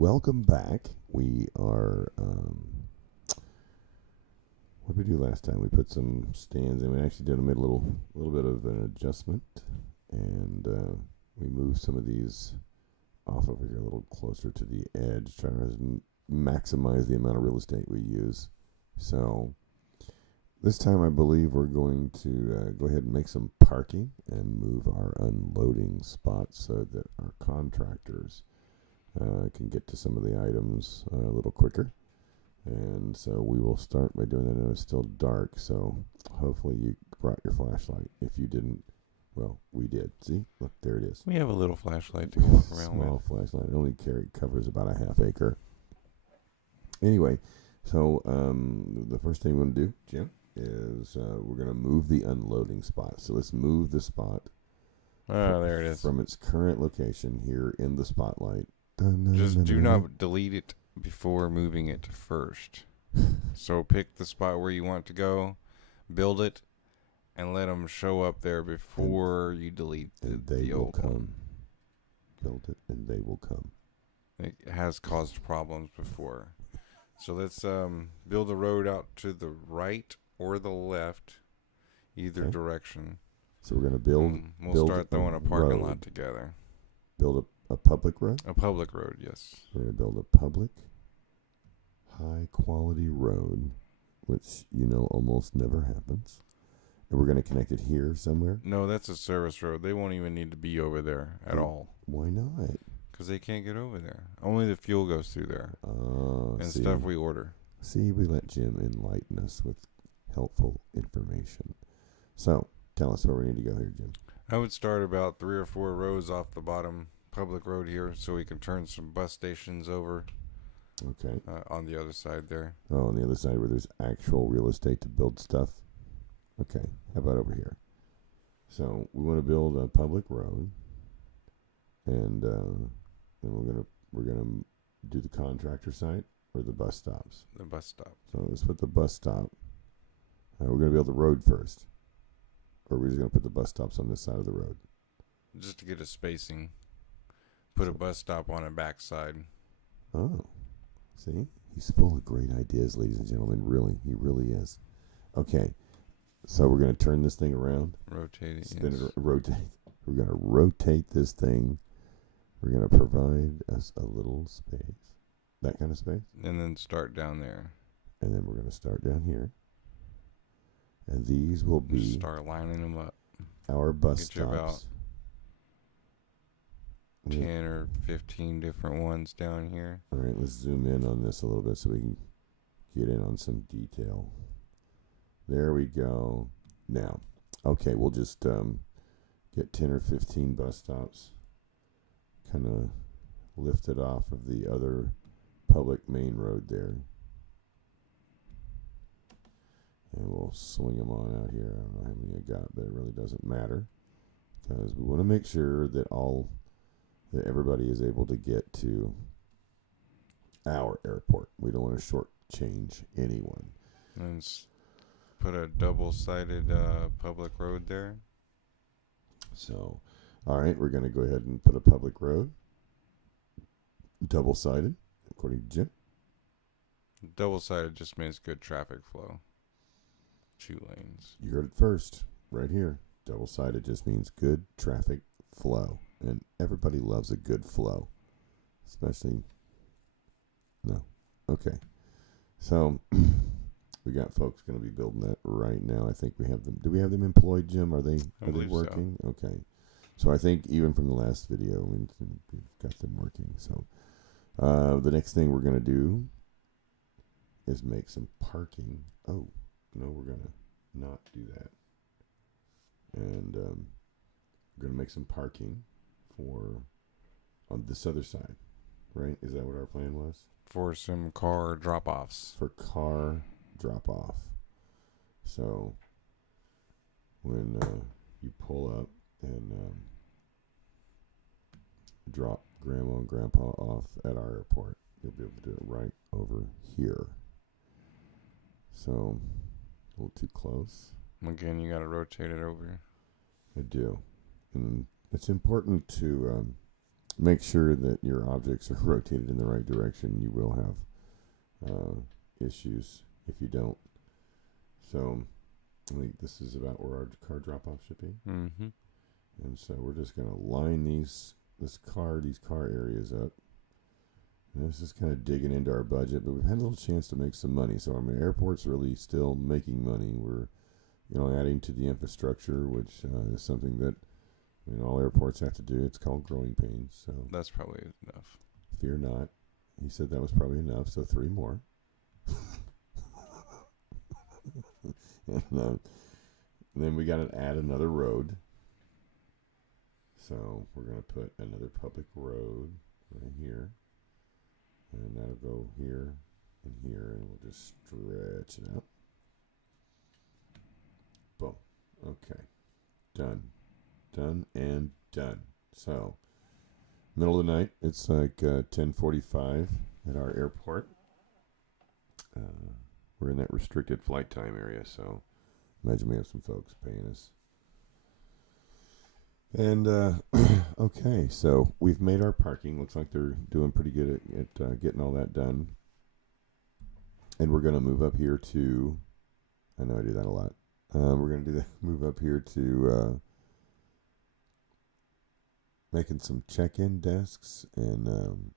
welcome back. We are, what did we do last time? We put some stands in. We actually made a little bit of an adjustment, and we moved some of these off over here a little closer to the edge, trying to maximize the amount of real estate we use. So this time I believe we're going to go ahead and make some parking and move our unloading spots so that our contractors can get to some of the items a little quicker. And so we will start by doing that. And it's still dark, so hopefully you brought your flashlight. If you didn't, well, we did. See? Look, there it is. We have a little flashlight to walk around with. Small flashlight. It only covers about a half acre. Anyway, so the first thing we want to do, Jim, is we're going to move the unloading spot. So let's move the spot. Oh, there it is. From its current location here in the spotlight. Just do not delete it before moving it first. So pick the spot where you want to go, build it, and let them show up there before you delete the old one. Build it and they will come. It has caused problems before. So let's build a road out to the right or the left, either direction. So we're going to build. We'll start throwing a parking lot together. Build a public road? A public road, yes. We're going to build a public, high-quality road, which, almost never happens. And we're going to connect it here somewhere? No, that's a service road. They won't even need to be over there at all. Why not? Because they can't get over there. Only the fuel goes through there. And stuff we order. See, we let Jim enlighten us with helpful information. So, tell us where we need to go here, Jim. I would start about 3 or 4 rows off the bottom public road here so we can turn some bus stations over. Okay. On the other side there. Oh, on the other side where there's actual real estate to build stuff. Okay. How about over here? So we want to build a public road, and we're gonna do the contractor site or the bus stops. The bus stop. So let's put the bus stop. We're gonna build the road first, or we're just gonna put the bus stops on this side of the road. Just to get a spacing. Put a bus stop on a backside. Oh, see? He's full of great ideas, ladies and gentlemen. Really, he really is. Okay, so we're going to turn this thing around. Rotate it, Spin it, rotate. We're going to rotate this thing. We're going to provide us a little space. That kind of space. And then start down there. And then we're going to start down here. And these will be... Just start lining them up. Our bus stops. About 10 or 15 different ones down here. All right, let's zoom in on this a little bit so we can get in on some detail. There we go. Now, okay, we'll just get 10 or 15 bus stops, kind of lift it off of the other public main road there. And we'll swing them on out here. I don't know how many I got, but it really doesn't matter because we want to make sure that everybody is able to get to our airport. We don't want to shortchange anyone. And put a double-sided public road there. So, all right, we're going to go ahead and put a public road. Double-sided, according to Jim. Double-sided just means good traffic flow. 2 lanes. You heard it first, right here. Double-sided just means good traffic flow. And everybody loves a good flow. Especially... No. Okay. So, we got folks going to be building that right now. I think we have them. Do we have them employed, Jim? Are they working? So. Okay. So I think even from the last video, we've got them working. So the next thing we're going to do is make some parking. Oh, no, we're going to not do that. And we're going to make some parking on this other side, right? Is that what our plan was? For some car drop-offs. For car drop-off. So when you pull up and drop Grandma and Grandpa off at our airport, you'll be able to do it right over here. So a little too close. Again, you got to rotate it over. I do. And it's important to make sure that your objects are rotated in the right direction. You will have issues if you don't. So I think this is about where our car drop-off should be. Mm-hmm. And so we're just going to line these car areas up. And this is kind of digging into our budget, but we've had a little chance to make some money. So our airport's really still making money. We're, adding to the infrastructure, which is something that all airports have to do. It's called growing pains. So that's probably enough. Fear not. He said that was probably enough. So 3 more. and then we got to add another road. So we're going to put another public road right here. And that'll go here and here, and we'll just stretch it out. Boom. Okay. Done. Done and done. So, middle of the night, it's like 10:45 at our airport. We're in that restricted flight time area, so imagine we have some folks paying us. And, okay, so we've made our parking. Looks like they're doing pretty good at getting all that done. And we're going to move up here to, I know I do that a lot. We're going to move up here to making some check-in desks and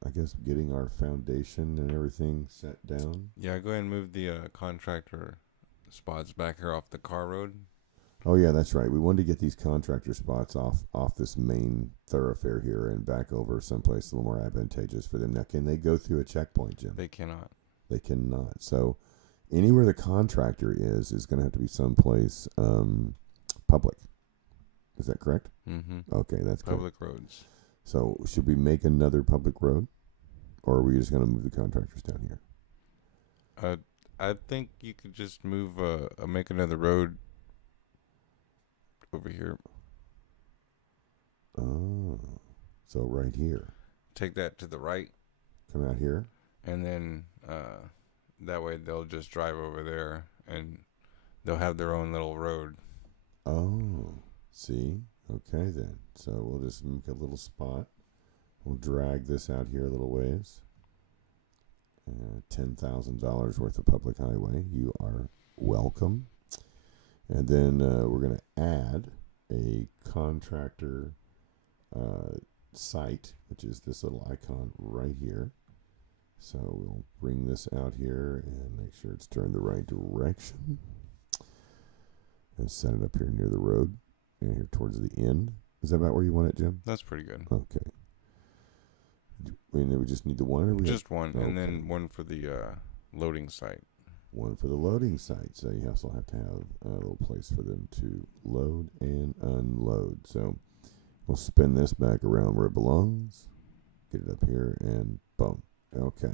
I guess getting our foundation and everything set down. Yeah, go ahead and move the contractor spots back here off the car road. Oh, yeah, that's right. We wanted to get these contractor spots off this main thoroughfare here and back over someplace a little more advantageous for them. Now, can they go through a checkpoint, Jim? They cannot. They cannot. So anywhere the contractor is going to have to be someplace public. Is that correct? Mm-hmm. Okay, that's public roads. So should we make another public road? Or are we just going to move the contractors down here? I think you could just move, make another road over here. Oh, so right here. Take that to the right. Come out here. And then that way they'll just drive over there and they'll have their own little road. Oh, see? Okay then. So we'll just make a little spot. We'll drag this out here a little ways. $10,000 worth of public highway. You are welcome. And then we're going to add a contractor site, which is this little icon right here. So we'll bring this out here and make sure it's turned the right direction. And set it up here near the road. And here towards the end. Is that about where you want it, Jim? That's pretty good. Okay. And we just need the one? Or just one. Okay. And then one for the loading site. One for the loading site. So you also have to have a little place for them to load and unload. So we'll spin this back around where it belongs. Get it up here and boom. Okay.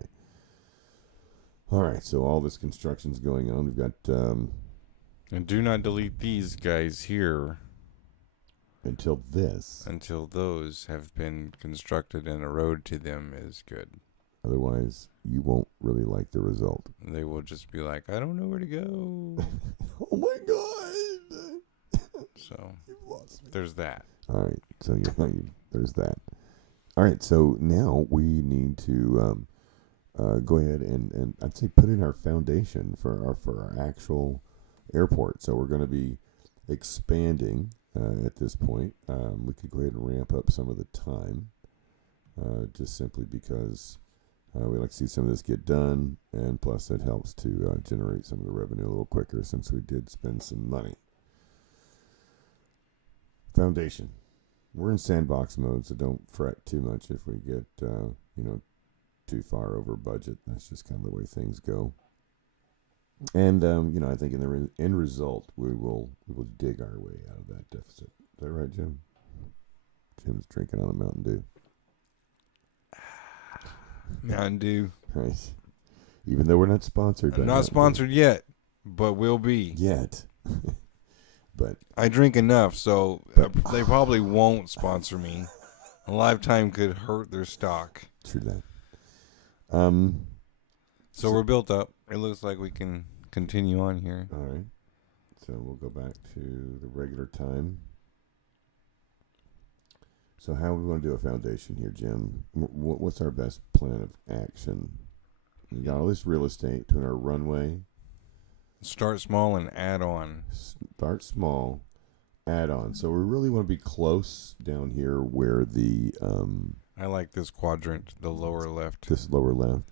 All right. So all this construction's going on. We've got... and do not delete these guys here. Until those have been constructed and a road to them is good. Otherwise, you won't really like the result. They will just be like, I don't know where to go. Oh my God. So there's that. All right. So there's that. All right. So now we need to go ahead and I'd say put in our foundation for our actual airport. So we're going to be expanding at this point. We could go ahead and ramp up some of the time just simply because we like to see some of this get done, and plus it helps to generate some of the revenue a little quicker since we did spend some money. Foundation. We're in sandbox mode, so don't fret too much if we get too far over budget. That's just kind of the way things go. And I think in the end result, we will dig our way out of that deficit. Is that right, Jim? Jim's drinking on a Mountain Dew. Mountain Dew. Right. Even though we're not sponsored. Not sponsored yet, but will be. Yet. But I drink enough, so they probably won't sponsor me. A lifetime could hurt their stock. True that. So we're built up. It looks like we can continue on here. All right. So we'll go back to the regular time. So how are we going to do a foundation here, Jim? What's our best plan of action? We got all this real estate to our runway. Start small and add on. Start small, add on. So we really want to be close down here where the I like this quadrant, the lower left. This lower left.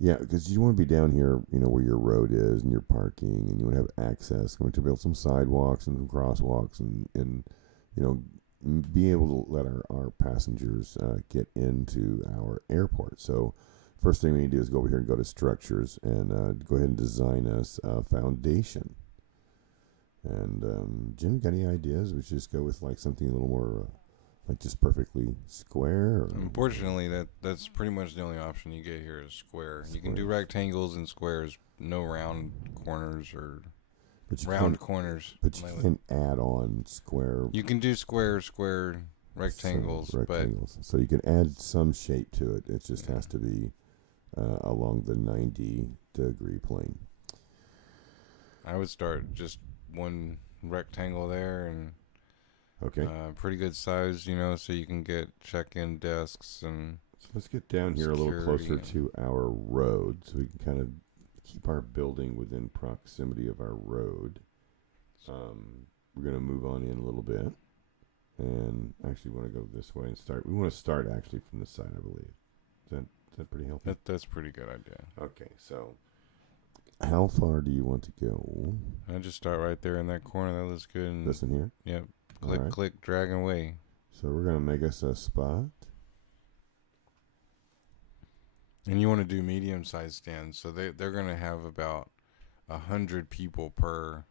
Yeah, because you want to be down here, where your road is and your parking, and you want to have access. Going to build some sidewalks and some crosswalks, and be able to let our passengers get into our airport. So first thing we need to do is go over here and go to structures and go ahead and design us a foundation. And Jim, got any ideas? We should just go with like something a little more like just perfectly square? Or Unfortunately, that's pretty much the only option you get here is square. You can do rectangles and squares, no round corners or round corners. But you can add on square. You can do square, rectangles, So you can add some shape to it. It just has to be along the 90-degree plane. I would start just one rectangle there and okay, pretty good size, so you can get check-in desks and. So let's get down here a little closer to our road, so we can kind of keep our building within proximity of our road. We're going to move on in a little bit, and actually want to go this way and start. We want to start actually from this side, I believe. Is that pretty helpful? That's a pretty good idea. Okay, so how far do you want to go? I just start right there in that corner. That looks good. And this in here? Yep. Click, drag away. So we're going to make us a spot. And you want to do medium-sized stands, so they're going to have about 100 people per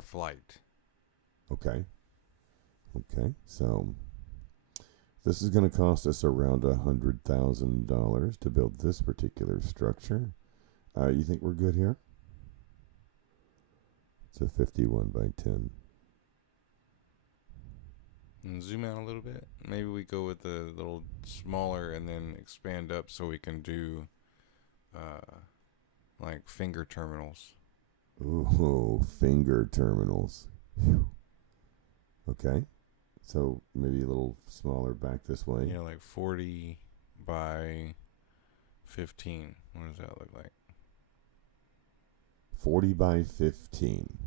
flight. Okay. So this is going to cost us around $100,000 to build this particular structure. You think we're good here? It's a 51 by 10. And zoom out a little bit. Maybe we go with a little smaller and then expand up so we can do like finger terminals. Ooh, finger terminals. Whew. Okay. So maybe a little smaller back this way. Yeah, like 40 by 15. What does that look like? 40 by 15.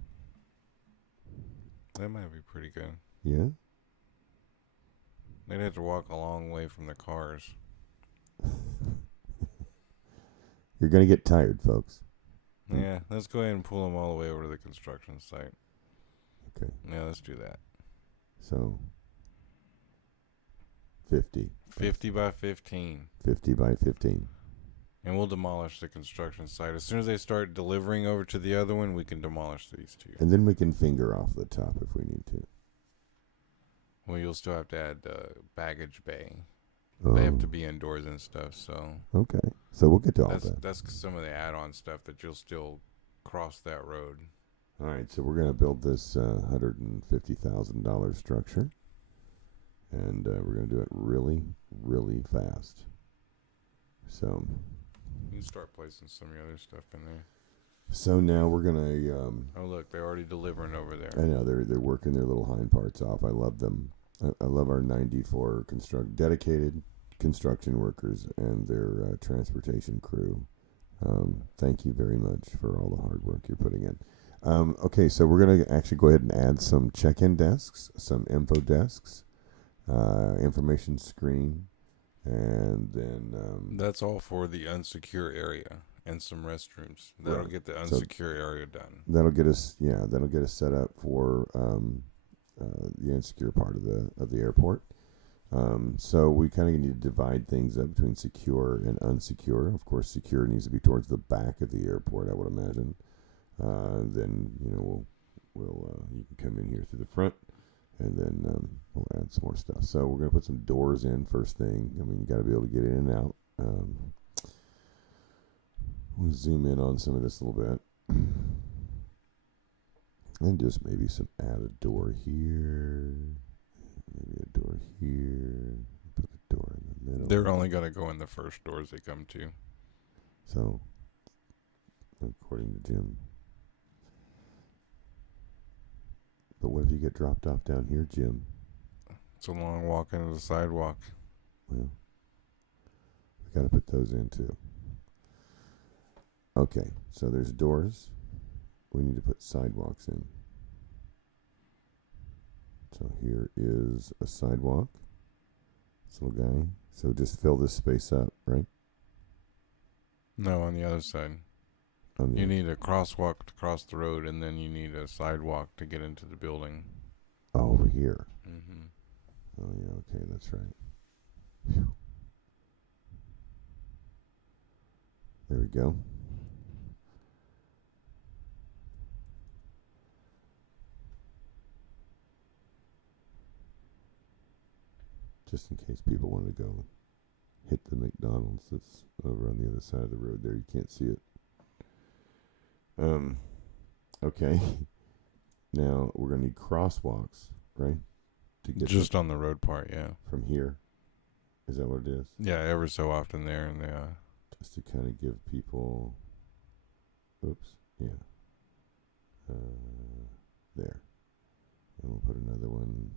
That might be pretty good. Yeah? They'd have to walk a long way from the cars. You're going to get tired, folks. Yeah, let's go ahead and pull them all the way over to the construction site. Okay. Yeah, let's do that. So, 50. 50 by 15. 50 by 15. And we'll demolish the construction site. As soon as they start delivering over to the other one, we can demolish these two. And then we can finger off the top if we need to. Well, you'll still have to add the baggage bay. They have to be indoors and stuff, so. Okay. So we'll get to all that. That's some of the add-on stuff that you'll still cross that road. All right, so we're going to build this $150,000 structure. And we're going to do it really, really fast. So. You can start placing some of the other stuff in there. So now we're going to... oh, look, they're already delivering over there. I know, they're working their little hind parts off. I love them. I love our 94 dedicated construction workers and their transportation crew. Thank you very much for all the hard work you're putting in. Okay, so we're going to actually go ahead and add some check-in desks, some info desks, information screen, and then... that's all for the unsecure area and some restrooms. That'll get the unsecure area done. That'll get us set up for the insecure part of the airport. So we kind of need to divide things up between secure and unsecure. Of course, secure needs to be towards the back of the airport, I would imagine. Then we'll you can come in here through the front, and then we'll add some more stuff. So we're gonna put some doors in first thing. I mean, you got to be able to get in and out. We'll zoom in on some of this a little bit. And just maybe add a door here. Maybe a door here. Put a door in the middle. They're only going to go in the first doors they come to. So, according to Jim. But what if you get dropped off down here, Jim? It's a long walk into the sidewalk. Well, we got to put those in too. Okay, so there's doors. We need to put sidewalks in. So here is a sidewalk. This little guy. So just fill this space up, right? No, on the other side. You need a crosswalk to cross the road, and then you need a sidewalk to get into the building. Oh, over here. Mm-hmm. Oh, yeah, okay, that's right. Whew. There we go. Just in case people want to go hit the McDonald's that's over on the other side of the road there. You can't see it. Okay. Now, we're going to need crosswalks, right? To get just on the road part, yeah. From here. Is that what it is? Yeah, ever so often there. And just to kind of give people... Oops. Yeah. There. And we'll put another one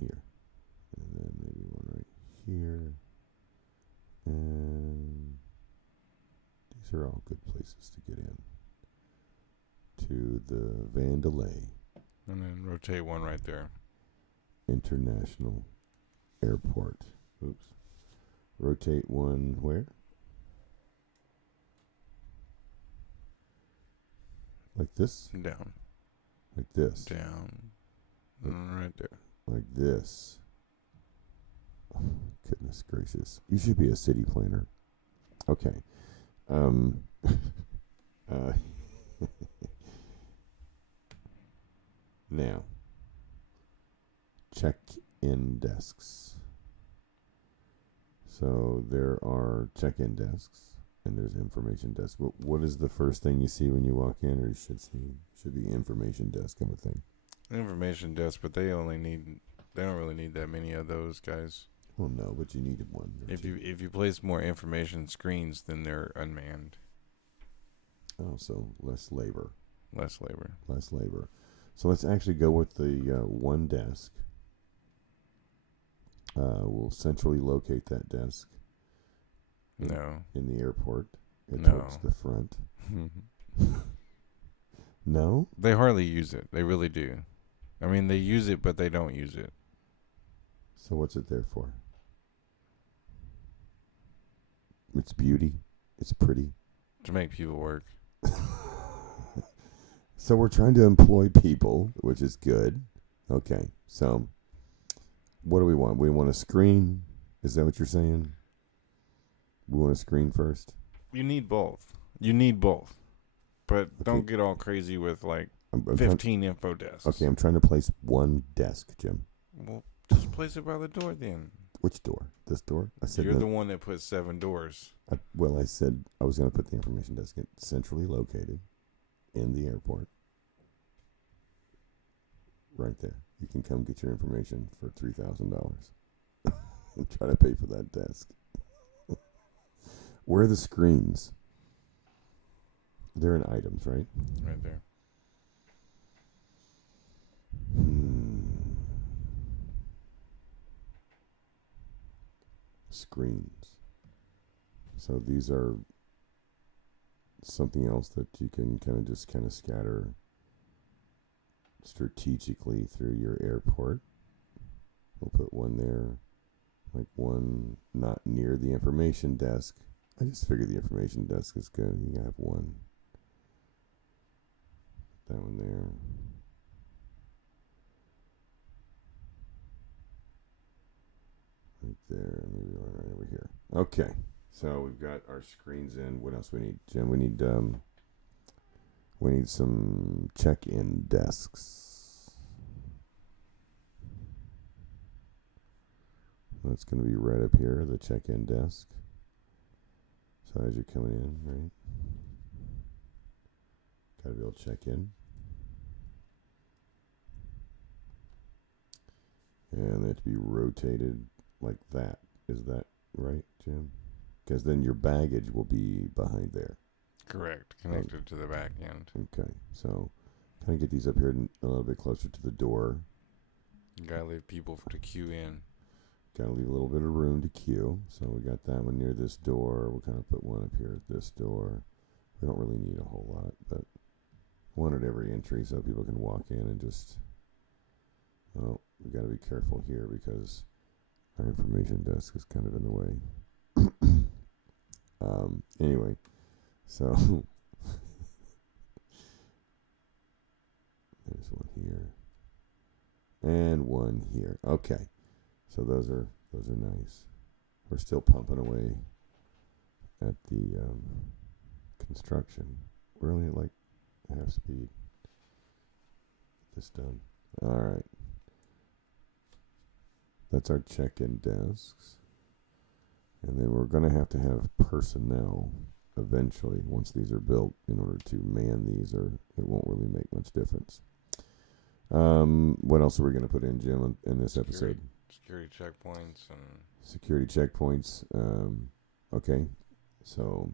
here. And then maybe one right here. And these are all good places to get in. To the Vandalay. And then rotate one right there. International Airport. Oops. Rotate one where? Like this? Down. Like this? Down. Right there. Like this. Oh, goodness gracious. You should be a city planner. Okay. Now, check-in desks. So there are check-in desks and there's information desks. What is the first thing you see when you walk in, or you should be information desk, I would think. Information desk, but they don't really need that many of those guys. Well, no, but you needed one. If you place more information screens, then they're unmanned. Oh, so less labor. Less labor. Less labor. So let's actually go with the one desk. We'll centrally locate that desk. In the airport. Towards the front. No? They hardly use it. They really do. I mean, they use it, but they don't use it. So what's it there for? It's beauty. It's pretty. To make people work. So we're trying to employ people, which is good. Okay, so what do we want? We want a screen. Is that what you're saying? We want a screen first? You need both. But okay. Don't get all crazy with like I'm 15 info desks. Okay, I'm trying to place one desk, Jim. Well, just place it by the door then. Which door? This door? I said you're the one that put 7 doors. I said I was going to put the information desk centrally located in the airport. Right there. You can come get your information for $3,000 and try to pay for that desk. Where are the screens? They're in items, right? Right there. Screens. So these are something else that you can kind of scatter strategically through your airport. We'll put one there, like one not near the information desk. I just figured the information desk is good. You gotta have one. That one there. Right there. Maybe one right over here. Okay. So we've got our screens in. What else we need, Jim? We need some check-in desks. That's going to be right up here, the check-in desk. So as you're coming in, right? Got to be able to check in. And they have to be rotated like that. Is that right, Jim? Because then your baggage will be behind there. Correct. Connected to the back end. Okay. So kind of get these up here a little bit closer to the door. You gotta leave people to queue in. Got to leave a little bit of room to queue. So we got that one near this door. We'll kind of put one up here at this door. We don't really need a whole lot, but one at every entry so people can walk in and just... Oh, we got to be careful here because our information desk is kind of in the way. Anyway, so there's one here and one here. Okay, so those are nice. We're still pumping away at the construction. We're only at like half speed. Get this done. All right. That's our check-in desks. And then we're going to have personnel eventually, once these are built, in order to man these, or it won't really make much difference. What else are we going to put in, Jim, in this episode? Security checkpoints and... Security checkpoints. Okay, so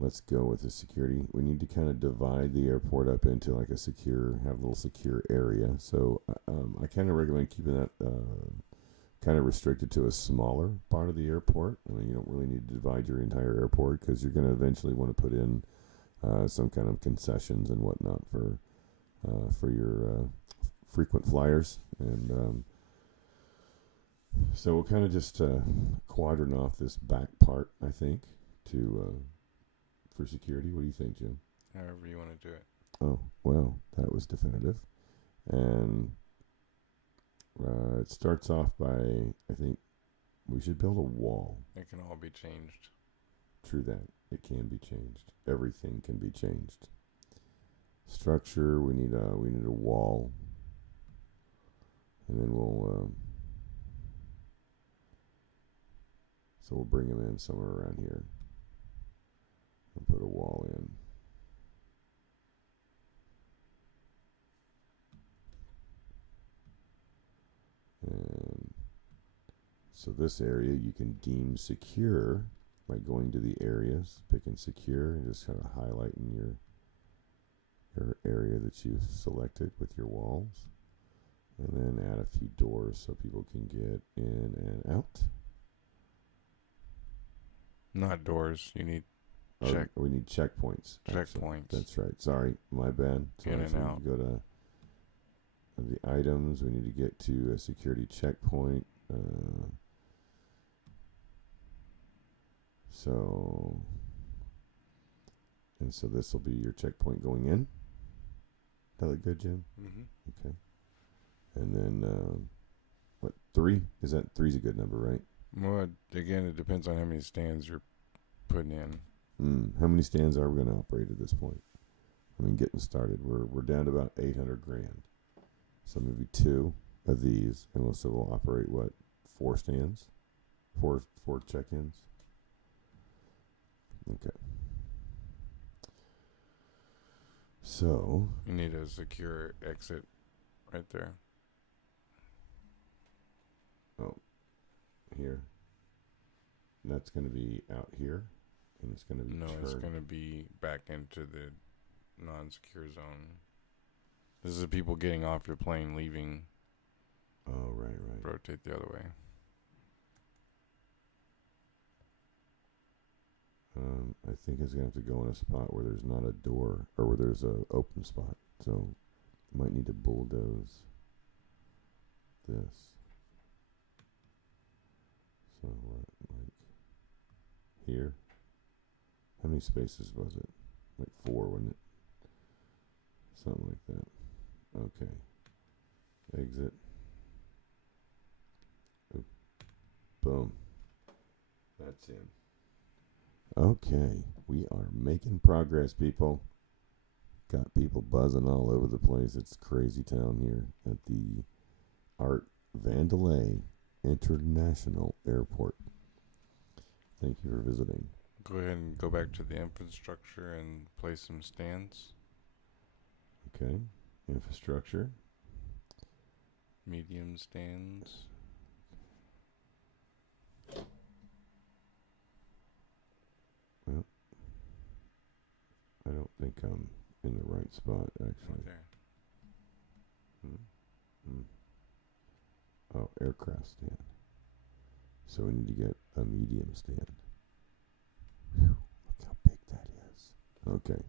let's go with the security. We need to kind of divide the airport up into like have a little secure area. So I kind of recommend keeping that kind of restricted to a smaller part of the airport. I mean, you don't really need to divide your entire airport because you're going to eventually want to put in some kind of concessions and whatnot for your frequent flyers. And so we'll kind of just quadrant off this back part, I think, for security. What do you think, Jim? However you want to do it. Oh, well, that was definitive. And it starts off by, I think, we should build a wall. It can all be changed. True that. It can be changed. Everything can be changed. Structure, we need a wall. And then we'll bring them in somewhere around here. And put a wall in. And so this area you can deem secure by going to the areas, picking secure, and just kind of highlighting your area that you've selected with your walls. And then add a few doors so people can get in and out. Not doors. You need we need checkpoints. Checkpoints. Actually. That's right. Sorry, my bad. So in and out. Go to the items. We need to get to a security checkpoint. So this will be your checkpoint going in. That look good, Jim? Mm-hmm. Okay. And then, 3? Three's a good number, right? Well, again, it depends on how many stands you're putting in. How many stands are we going to operate at this point? I mean, getting started, we're down to about $800,000. So maybe 2 of these, and we'll operate 4 stands, 4 check-ins. Okay. So you need a secure exit right there. Oh, here. And that's going to be out here, and it's going to be it's going to be back into the non-secure zone. This is the people getting off your plane, leaving. Oh, right. Rotate the other way. I think it's going to have to go in a spot where there's not a door, or where there's a open spot. So, might need to bulldoze this. So, like here? How many spaces was it? Like 4, wasn't it? Something like that. Okay. Exit. Oop. Boom. That's in. Okay. We are making progress, people. Got people buzzing all over the place. It's crazy town here at the Art Vandelay International Airport. Thank you for visiting. Go ahead and go back to the infrastructure and place some stands. Okay. Infrastructure. Medium stands. Well, I don't think I'm in the right spot, actually. Right there. Oh, aircraft stand. So we need to get a medium stand. Whew, look how big that is. Okay.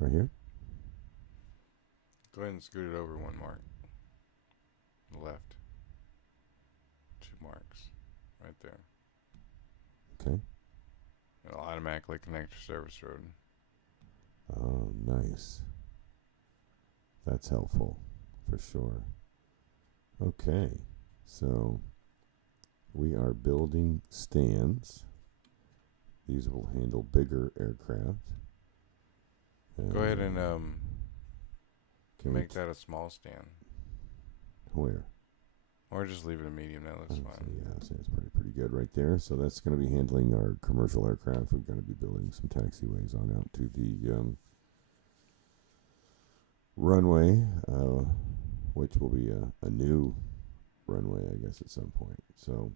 Right here? Go ahead and scoot it over one mark. Left. 2 marks. Right there. Okay. It'll automatically connect your service road. Oh, nice. That's helpful, for sure. Okay. So we are building stands. These will handle bigger aircraft. Go ahead and make that a small stand. Where? Or just leave it a medium. That looks fine. Yeah, so it's pretty good right there. So that's going to be handling our commercial aircraft. We're going to be building some taxiways on out to the runway, which will be a new runway, I guess, at some point. So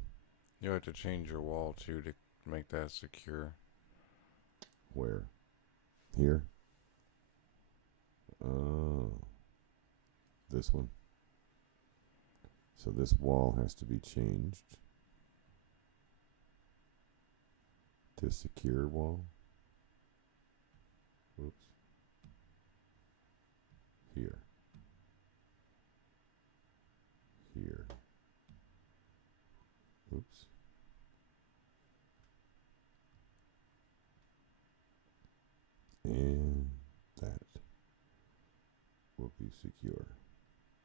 you have to change your wall too to make that secure. Where? Here? Oh, this one. So this wall has to be changed to secure wall. Oops. Here. Here. Oops. And that will be secure.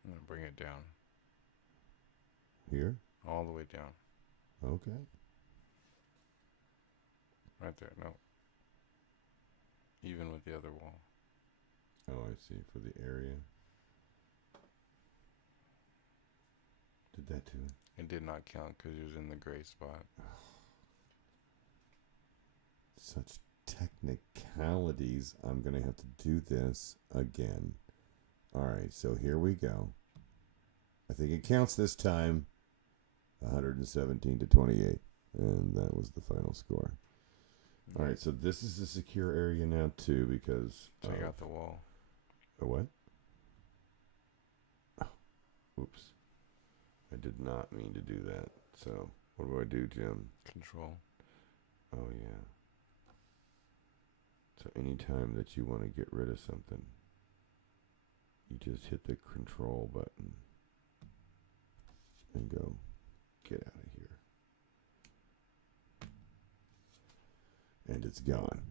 I'm going to bring it down. Here? All the way down. Okay. Right there. No. Even with the other wall. Oh, I see. For the area. Did that too? It did not count because it was in the gray spot. Such technicalities. I'm going to have to do this again. All right, so here we go. I think it counts this time. 117 to 28. And that was the final score. All right, so this is the secure area now, too, because... Take out the wall. A what? Oh, oops. I did not mean to do that. So, what do I do, Jim? Control. Oh, yeah. So, anytime that you want to get rid of something, you just hit the control button and go, get out of here. And it's gone.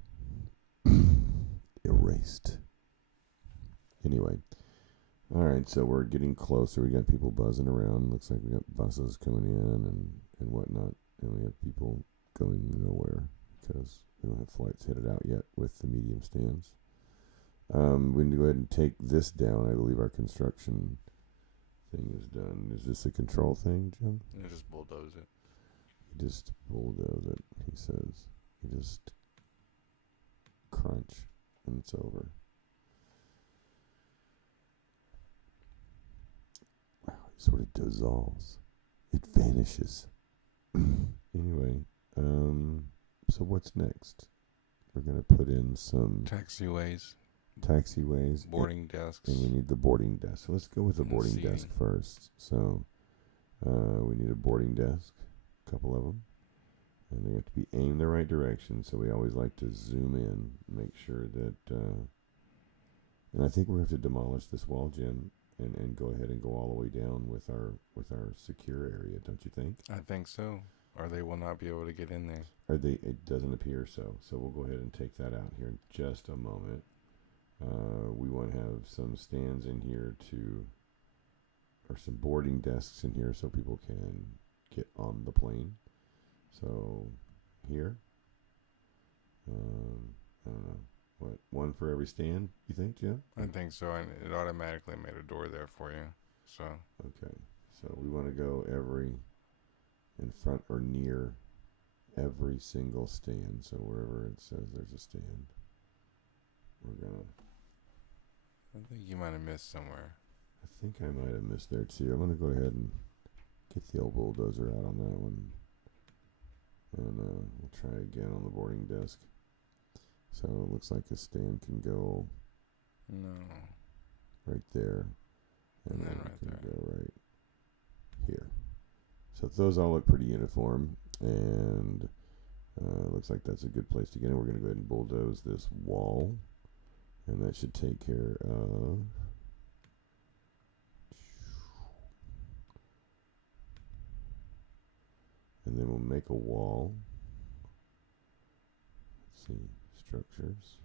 Erased. Anyway. All right, so we're getting closer. We got people buzzing around. Looks like we got buses coming in and whatnot. And we have people going nowhere because we don't have flights headed out yet with the medium stands. We need to go ahead and take this down. I believe our construction thing is done. Is this a control thing, Jim? You just bulldoze it. You just bulldoze it, he says. You just crunch and it's over. Wow, it sort of dissolves. It vanishes. Anyway, so what's next? We're going to put in some taxiways, boarding desks, and we need the boarding desk. So let's go with the boarding desk first. So we need a boarding desk, a couple of them, and they have to be aimed the right direction. So we always like to zoom in, make sure that. And I think we have to demolish this wall, Jim, and go ahead and go all the way down with our secure area. Don't you think? I think so. Or they will not be able to get in there. It doesn't appear so. So we'll go ahead and take that out here in just a moment. We want to have some stands in here or some boarding desks in here so people can get on the plane. So here, I don't know, what, one for every stand, you think, Jim? I think so, and it automatically made a door there for you. So okay, so we want to go in front or near every single stand. So wherever it says there's a stand, we're gonna. I think you might have missed somewhere. I think I might have missed there too. I'm going to go ahead and get the old bulldozer out on that one. And we'll try again on the boarding desk. So it looks like a stand can go... No. right there, and then right we can there. go right here. So those all look pretty uniform, and looks like that's a good place to get in. We're going to go ahead and bulldoze this wall, and that should take care of. And then we'll make a wall. Let's see, structures,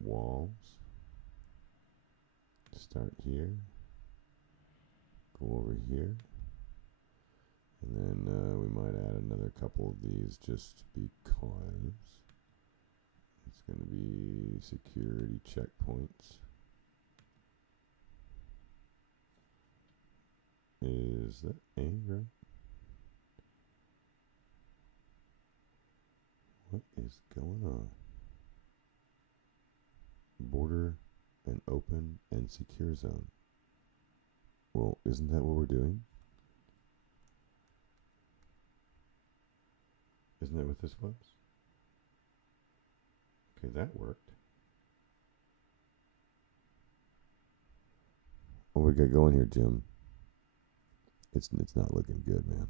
walls. Start here, go over here, and then we might add another couple of these just because it's going to be security checkpoints. Is that A right? What is going on? Border and open and secure zone. Well, isn't that what we're doing? Isn't that what this was? Okay, that worked. What we got going here, Jim? It's not looking good, man.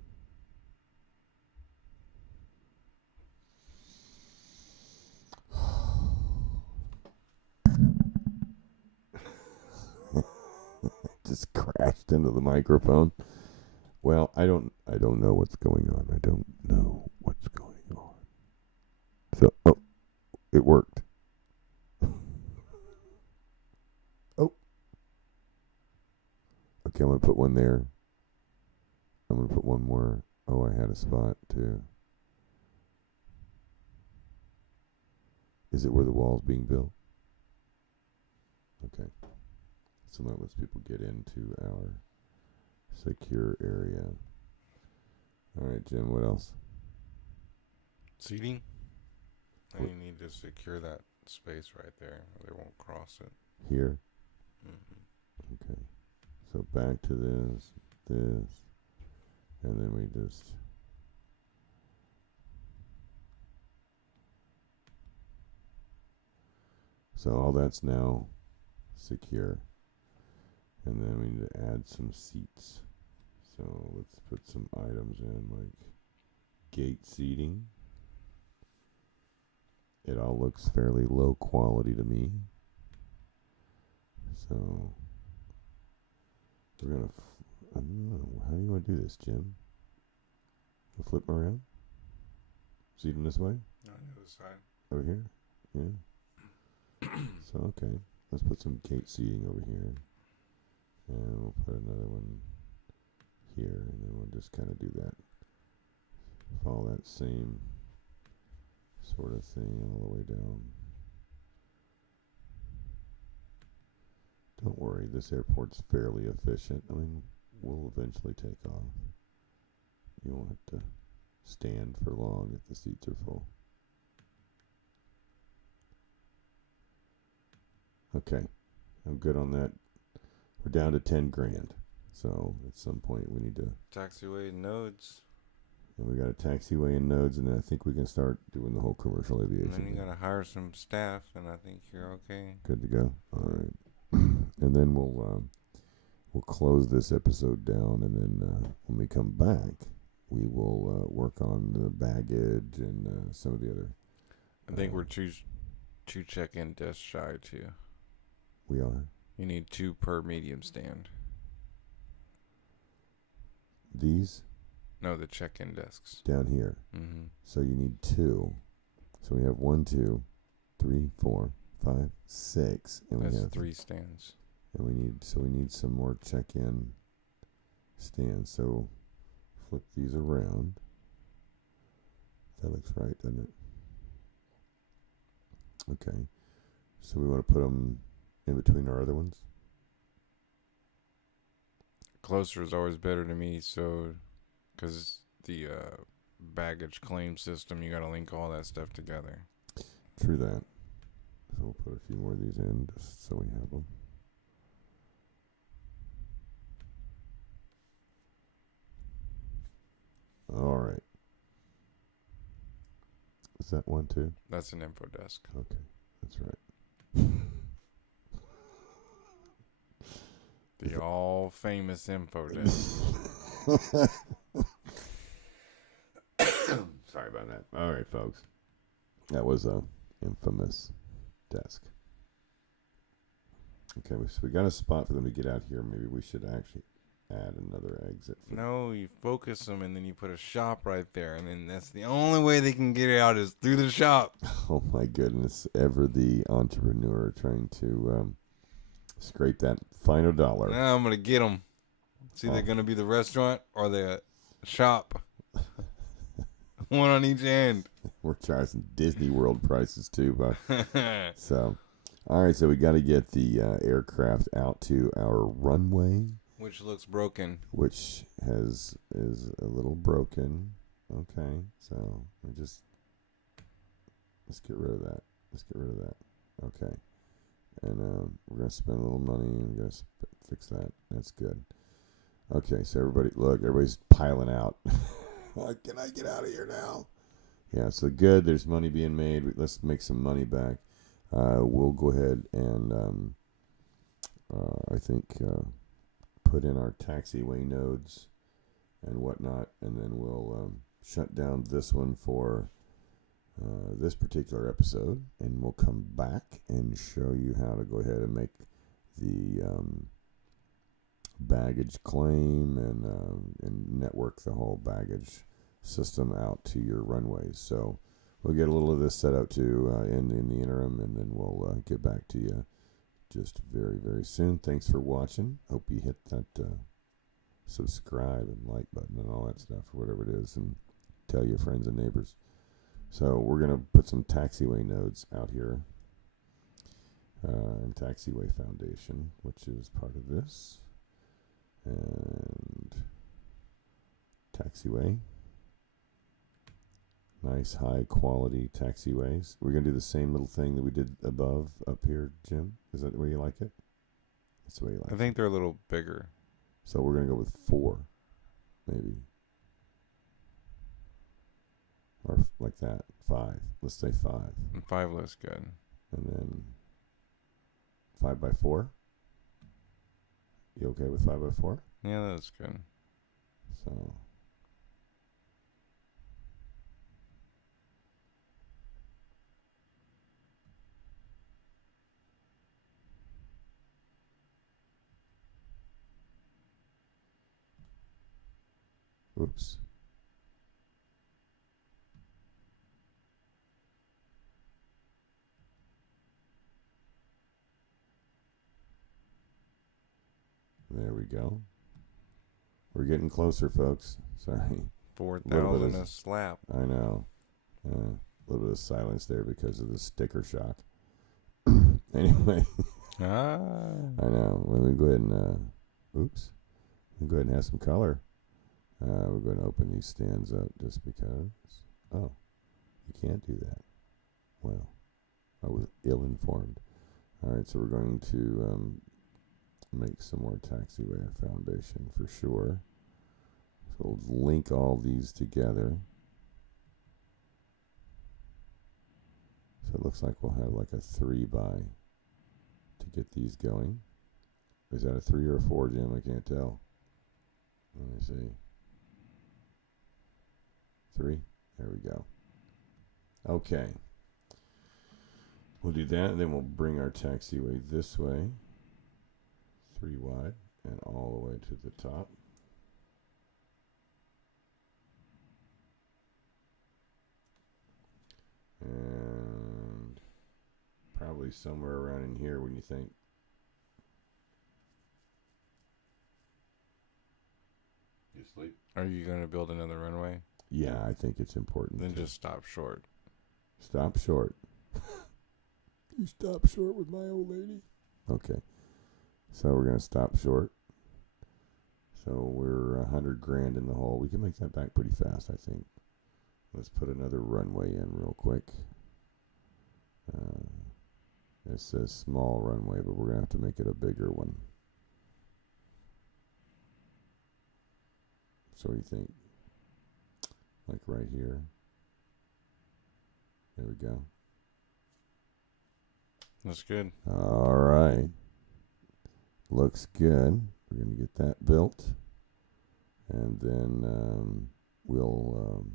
Just crashed into the microphone. Well, I don't know what's going on. I don't know what's going on. So, oh, it worked. Oh. Okay, I'm going to put one there. I'm going to put one more. Oh, I had a spot too. Is it where the wall's being built? Okay. So that lets people get into our secure area. All right, Jim, what else? Seating? And you need to secure that space right there. Or they won't cross it. Here? Mm-hmm. Okay. So back to this, and then we just... So all that's now secure. And then we need to add some seats. So let's put some items in, like gate seating. It all looks fairly low quality to me. So we're going to, I don't know, how do you want to do this, Jim? We'll flip them around? Seat them this way? On the other side. Over here? Yeah. So, okay. Let's put some gate seating over here. And we'll put another one here. And then we'll just kind of do that. Follow that same sort of thing all the way down. Don't worry, this airport's fairly efficient. I mean, we'll eventually take off. You won't have to stand for long if the seats are full. Okay, I'm good on that. We're down to 10 grand. So at some point we need to... Taxiway nodes. And we got a taxiway in nodes, and then I think we can start doing the whole commercial aviation. And then you got to hire some staff, and I think you're okay. Good to go. All right. And then we'll close this episode down, and then when we come back, we will work on the baggage and some of the other... I think we're two check-in desks shy, too. We are? You need 2 per medium stand. These? No, the check-in desks. Down here. Mm-hmm. So you need 2. So we have 1, 2, 3, 4, 5, 6. And That's we have 3 stands. And we need some more check-in stands. So flip these around. That looks right, doesn't it? Okay. So we want to put them in between our other ones? Closer is always better to me, so... Because the baggage claim system, you got to link all that stuff together. True that. So we'll put a few more of these in just so we have them. All right. Is that one too? That's an info desk. Okay, that's right. The all famous info desk. Sorry about that. All right, folks. That was a infamous desk. Okay, so we got a spot for them to get out here. Maybe we should actually add another exit. No, you focus them and then you put a shop right there, and then that's the only way they can get out is through the shop. Oh my goodness! Ever the entrepreneur trying to scrape that final dollar. Now I'm gonna get them. It's either gonna be the restaurant or the shop. One on each end. We're charging Disney World prices too, but so. All right, so we got to get the aircraft out to our runway, which looks broken. Which is a little broken. Okay, so let's get rid of that. Okay, and we're gonna spend a little money and we're gonna fix that. That's good. Okay, so everybody's piling out. Can I get out of here now? Yeah, so good. There's money being made. Let's make some money back. We'll go ahead and I think put in our taxiway nodes and whatnot, and then we'll shut down this one for this particular episode, and we'll come back and show you how to go ahead and make the baggage claim and network the whole baggage system out to your runways. So we'll get a little of this set up too in the interim, and then we'll get back to you just very, very soon. Thanks for watching. Hope you hit that subscribe and like button and all that stuff, or whatever it is, and tell your friends and neighbors. So we're going to put some taxiway nodes out here, and Taxiway Foundation, which is part of this, and taxiway. Nice high quality taxiways. We're going to do the same little thing that we did above up here, Jim. Is that the way you like it? That's the way you like it. I think they're a little bigger. So we're going to go with 4, maybe. Or like that. 5. Let's say 5. And 5 looks good. And then 5 by 4. You okay with 5 by 4? Yeah, that's good. So oops. There we go. We're getting closer, folks. Sorry. 4,000 a slap. I know. A little bit of silence there because of the sticker shock. Anyway. Ah. I know. Let me go ahead and, oops. Let me go ahead and have some color. We're going to open these stands up just because. Oh, you can't do that. Well, I was ill-informed. All right, so we're going to make some more taxiway foundation for sure. So we'll link all these together. So it looks like we'll have like a 3 by to get these going. Is that a 3 or a 4, Jim? I can't tell. Let me see. 3. There we go. Okay. We'll do that, and then we'll bring our taxiway this way. 3 wide and all the way to the top. And probably somewhere around in here when you think. You sleep? Are you going to build another runway? Yeah, I think it's important. Then just stop short. Stop short. You stop short with my old lady? Okay. So we're going to stop short. So we're $100,000 in the hole. We can make that back pretty fast, I think. Let's put another runway in real quick. It says small runway, but we're going to have to make it a bigger one. So what do you think? Like right here. There we go. That's good. All right. Looks good. We're going to get that built. And then we'll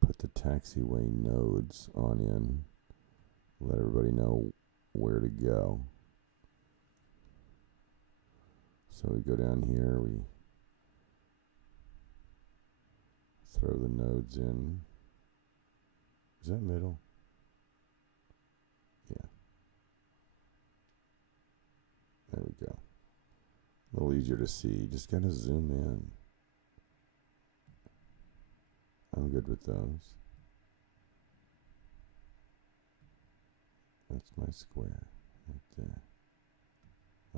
put the taxiway nodes on in. Let everybody know where to go. So we go down here, we throw the nodes in. Is that middle? Yeah. There we go. A little easier to see. Just gotta zoom in. I'm good with those. That's my square right there.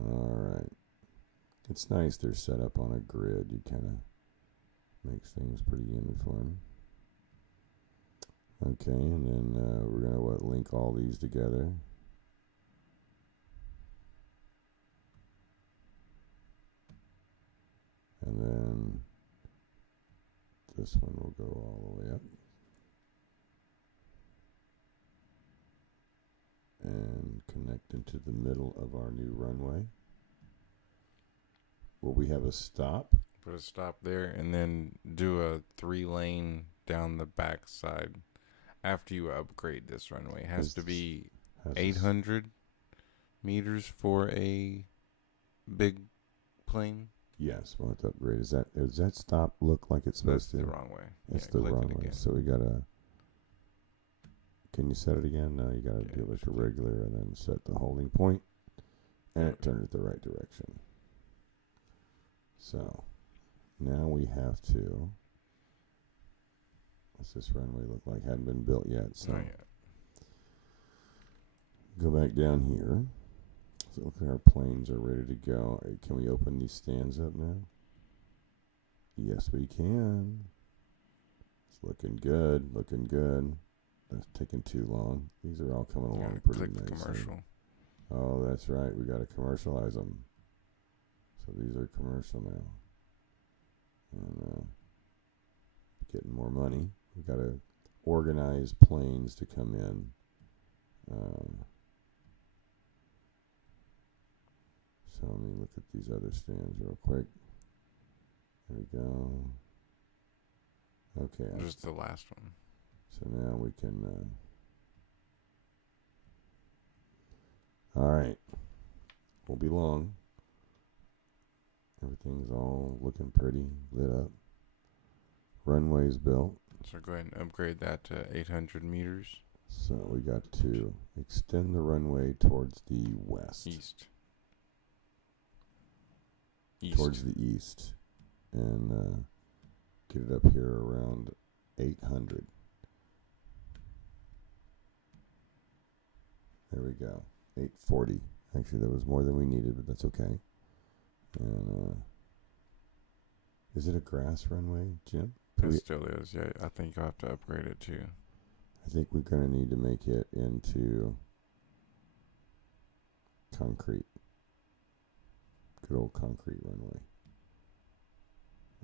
Alright. It's nice they're set up on a grid. You kind of makes things pretty uniform. Okay, and then we're going to link all these together. And then this one will go all the way up. And connect into the middle of our new runway. Will we have a stop? Put a stop there and then do a 3-lane down the back side after you upgrade this runway. It has to be 800 meters for a big plane. Yes, we'll have to upgrade. Does that stop look like it's supposed to? That's the wrong way. It's the wrong way. So we gotta. Can you set it again? No, you gotta do it like a regular and then set the holding point, and it turned it the right direction. So now we have to. What's this runway look like? Hadn't been built yet. So not yet. Go back down here. So look, our planes are ready to go. Right, can we open these stands up now? Yes, we can. It's looking good. Looking good. That's taking too long. These are all coming along pretty click nicely. The commercial. Oh, that's right. We got to commercialize them. So these are commercial now. And getting more money. We got to organize planes to come in. So let me look at these other stands real quick. There we go. Okay. Just the last one. So now we can. All right. Won't be long. Everything's all looking pretty, lit up. Runway's built. So go ahead and upgrade that to 800 meters. So we got to extend the runway towards the west. East. Towards the east. And get it up here around 800. There we go. 840. Actually, that was more than we needed, but that's okay. And is it a grass runway, Jim? It still is. Yeah, I think you'll have to upgrade it too. I think we're going to need to make it into concrete. Good old concrete runway.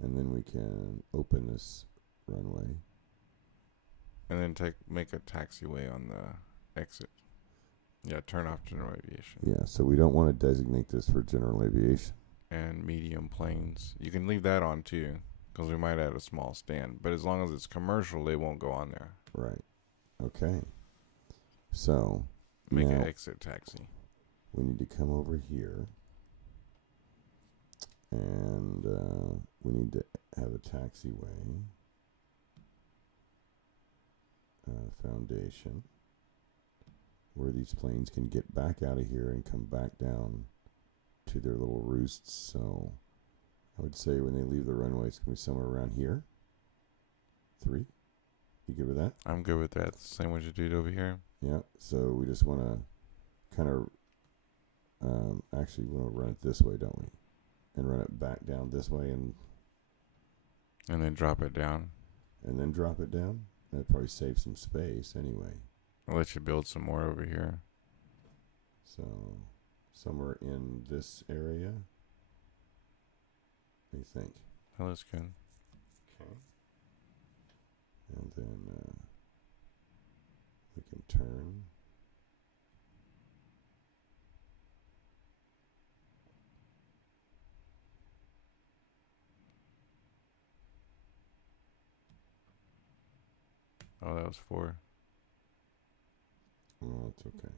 And then we can open this runway. And then make a taxiway on the exit. Yeah, turn off general aviation. Yeah, so we don't want to designate this for general aviation. And medium planes. You can leave that on too, because we might add a small stand. But as long as it's commercial, they won't go on there. Right. Okay. So make an exit taxi. We need to come over here. And we need to have a taxiway. Foundation. Where these planes can get back out of here and come back down to their little roosts. So I would say when they leave the runway, it's going to be somewhere around here. 3. You good with that? I'm good with that. Same as you did over here. Yeah. So we just want to kind of actually we want to run it this way, don't we? And run it back down this way and then drop it down. And then drop it down? That'd probably save some space anyway. I'll let you build some more over here. So somewhere in this area. What do you think? That looks good. Okay. And then we can turn. Oh, that was 4. Oh, it's okay.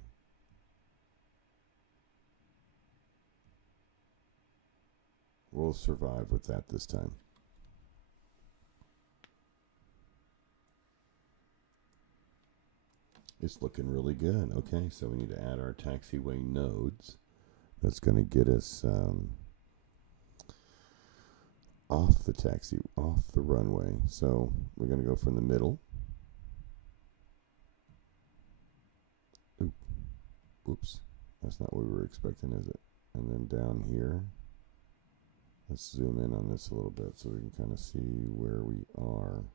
We'll survive with that this time. It's looking really good. Okay, so we need to add our taxiway nodes. That's going to get us off the runway. So we're going to go from the middle. Oops, that's not what we were expecting, is it? And then down here, let's zoom in on this a little bit so we can kind of see where we are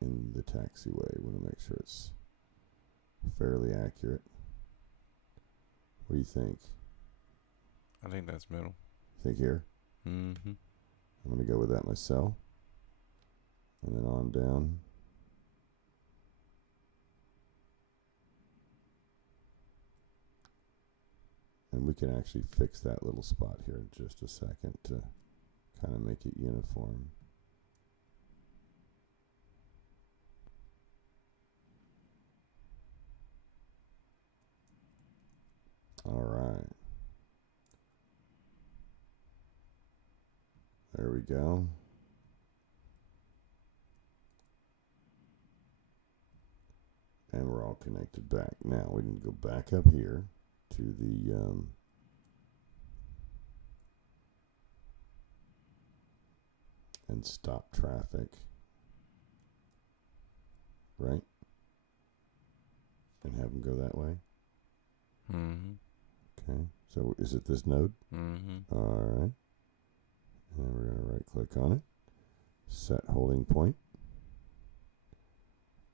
in the taxiway. We want to make sure it's fairly accurate. What do you think? I think that's middle. Think here? Mm-hmm. I'm going to go with that myself. And then on down. And we can actually fix that little spot here in just a second to kind of make it uniform. All right. There we go. And we're all connected back. Now we need to go back up here to the and stop traffic. Right? And have them go that way. Mm-hmm. Okay. So is it this node? Mm-hmm. All right. And we're going to right click on it. Set holding point.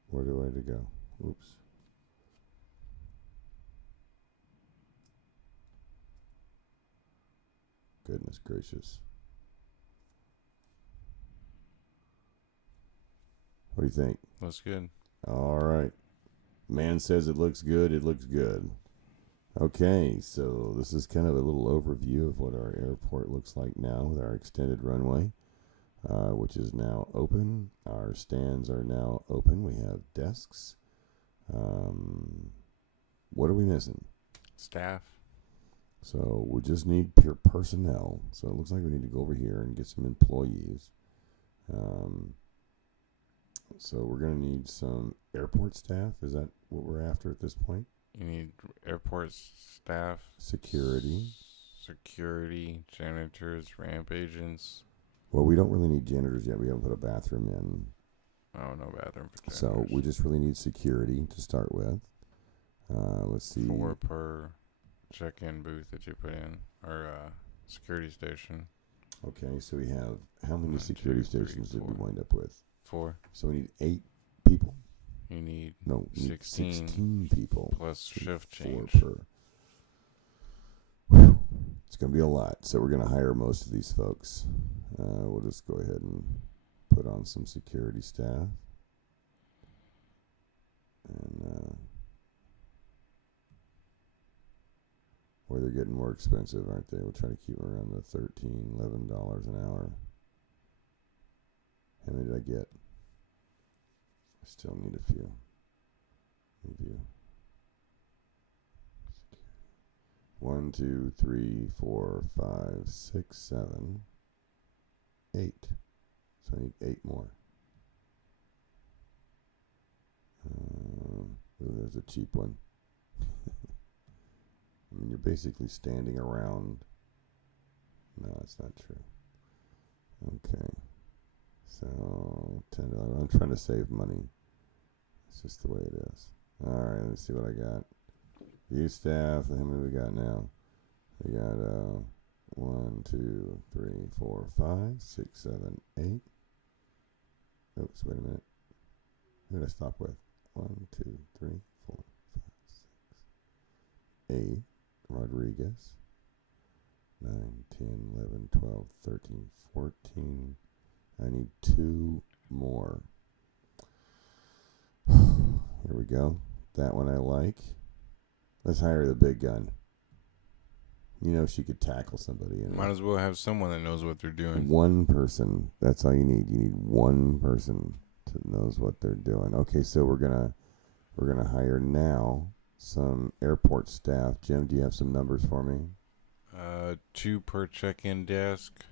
Where do I to go? Oops. Goodness gracious. What do you think? Looks good. All right. Man says it looks good. It looks good. Okay, so this is kind of a little overview of what our airport looks like now with our extended runway, which is now open. Our stands are now open. We have desks. What are we missing? Staff. So we just need pure personnel. So it looks like we need to go over here and get some employees. So we're going to need some airport staff. Is that what we're after at this point? You need airport staff. Security. Security, janitors, ramp agents. Well, we don't really need janitors yet. We haven't put a bathroom in. Oh, no bathroom for janitors. So we just really need security to start with. Let's see. 4 per check-in booth that you put in, or security station. Okay, so we have, how many 1, security 2, 3, stations did we 4. wind up with? 4. So we need 8 people. You need No, we need 16 people. plus shift change. 4 per. Whew. It's going to be a lot. So we're going to hire most of these folks. We'll just go ahead and put on some security staff. And or they're getting more expensive, aren't they? We'll try to keep them around the $13, $11 an hour. How many did I get? I still need a few. Review. 1, 2, 3, 4, 5, 6, 7, 8. So I need 8 more. Ooh, there's a cheap one. I mean, you're basically standing around. No, that's not true. Okay. So, $10. I'm trying to save money. It's just the way it is. All right, let me see what I got. View staff. How many we got now? We got 1, 2, 3, 4, 5, 6, 7, 8. Oops, wait a minute. Who did I stop with? 1, 2, 3, 4, 5, 6, 8. Rodriguez. 9, 10, 11, 12, 13, 14. I need 2 more. Here we go. That one I like. Let's hire the big gun. You know she could tackle somebody. Might as well have someone that knows what they're doing. 1 person. That's all you need. You need 1 person that knows what they're doing. Okay, so we're gonna hire now some airport staff. Jim, do you have some numbers for me? 2 per check-in desk,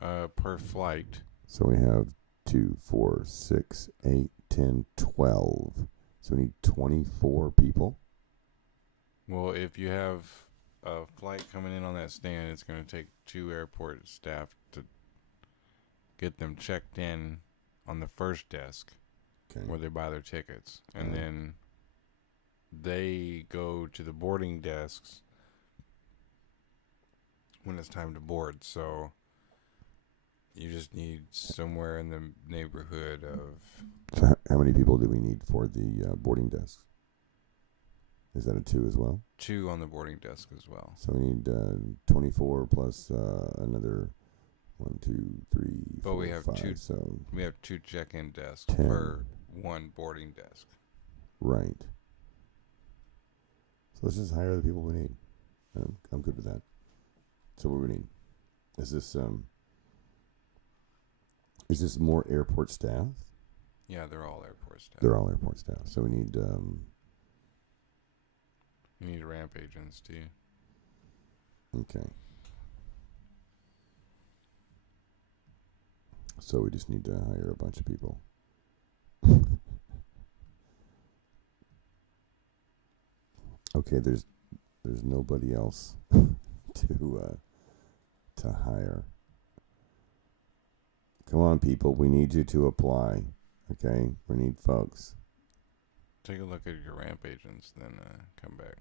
per flight. So we have 2, 4, 6, 8, 10, 12. So we need 24 people. Well, if you have a flight coming in on that stand, it's going to take 2 airport staff to get them checked in on the first desk, Okay. where they buy their tickets, and then they go to the boarding desks when it's time to board. So you just need somewhere in the neighborhood of... So how many people do we need for the boarding desks? Is that a 2 as well? 2 on the boarding desk as well. So we need 24 plus another 1, 2, 3, But 4, we have 5. two. We have 2 check-in desks 10. per 1 boarding desk. Right. So let's just hire the people we need. I'm good with that. So what do we need? Is this more airport staff? Yeah, they're all airport staff. They're all airport staff. So we need You need ramp agents too. okay. So we just need to hire a bunch of people. Okay, there's nobody else to hire. Come on, people, we need you to apply. Okay, we need folks. Take a look at your ramp agents, then come back.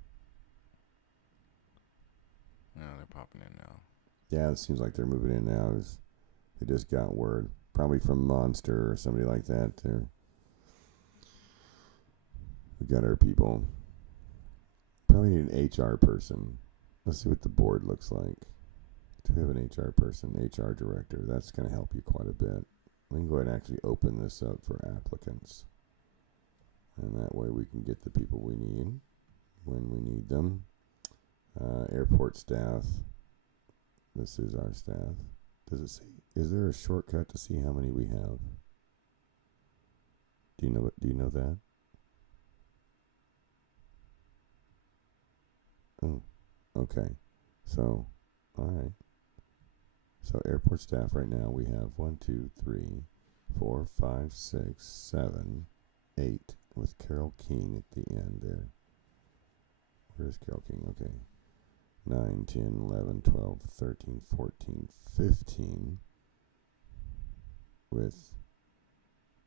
No, they're popping in now. Yeah, it seems like they're moving in now. They just got word, probably from Monster or somebody like that. We got our people. Probably need an HR person. Let's see what the board looks like. Do we have an HR person? HR director. That's going to help you quite a bit. We can go ahead and actually open this up for applicants. And that way we can get the people we need when we need them. Airport staff. This is our staff. Does it say? Is there a shortcut to see how many we have? Do you know that? Oh, okay. So, all right. So airport staff right now we have 1, 2, 3, 4, 5, 6, 7, 8 with Carol King at the end there. Where's Carol King? Okay. 9, 10, 11, 12, 13, 14, 15 with,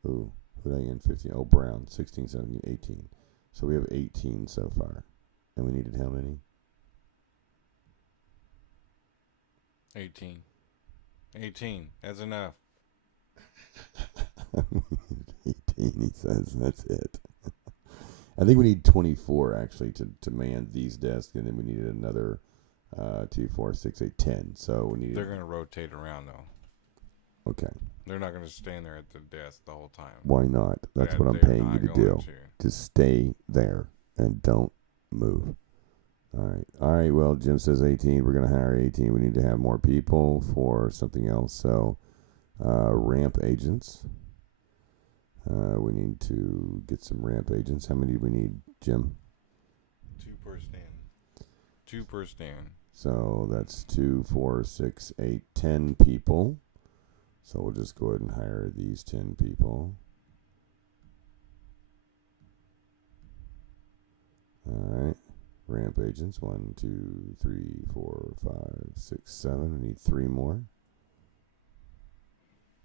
who did I end 15? Oh, Brown, 16, 17, 18. So we have 18 so far. And we needed how many? 18. 18. That's enough. 18, he says. That's it. I think we need 24 actually to man these desks, and then we needed another 2, 4, 6, 8, 10. So we need. They're going to rotate around though. Okay. They're not going to stand there at the desk the whole time. Why not? That's what I'm paying you to do. Just stay there and don't move. All right. Well, Jim says 18. We're going to hire 18. We need to have more people for something else. So, ramp agents. We need to get some ramp agents. How many do we need, Jim? 2 per stand. 2 per stand. So that's 2, 4, 6, 8, 10 people. So we'll just go ahead and hire these 10 people. All right. Ramp agents. 1, 2, 3, 4, 5, 6, 7. We need 3 more.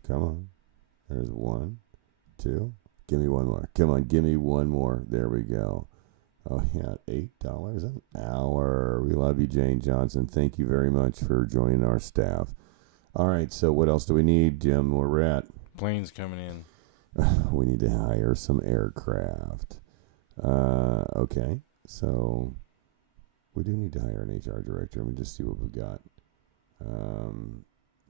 Come on. There's 1, 2. Give me 1 more. Come on, give me 1 more. There we go. Oh, yeah, $8 an hour. We love you, Jane Johnson. Thank you very much for joining our staff. All right, so what else do we need, Jim? Where we're at? Planes coming in. We need to hire some aircraft. Okay, so we do need to hire an HR director. Let me just see what we've got.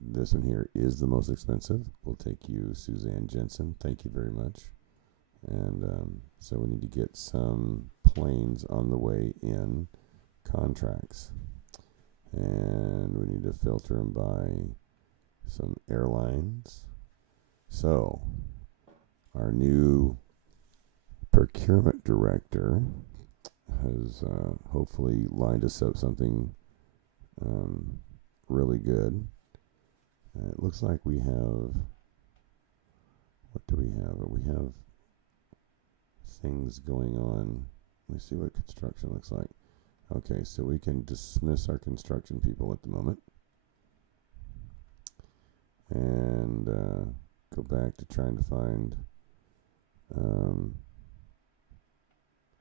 This one here is the most expensive. We'll take you, Suzanne Jensen. Thank you very much. And so we need to get some planes on the way in, contracts. And we need to filter them by some airlines. So Our new procurement director has hopefully lined us up something really good. It looks like we have. What do we have? We have things going on. Let me see what construction looks like. Okay, so we can dismiss our construction people at the moment. And go back to trying to find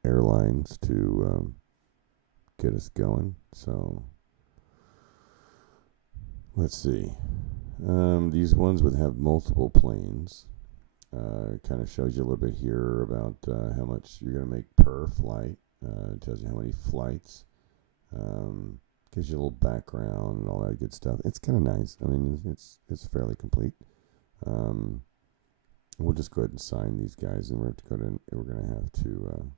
airlines to get us going. So let's see. These ones would have multiple planes. Kind of shows you a little bit here about how much you're going to make per flight. It tells you how many flights. Gives you a little background and all that good stuff. It's kind of nice. I mean, it's fairly complete. We'll just go ahead and sign these guys, and we're going to have to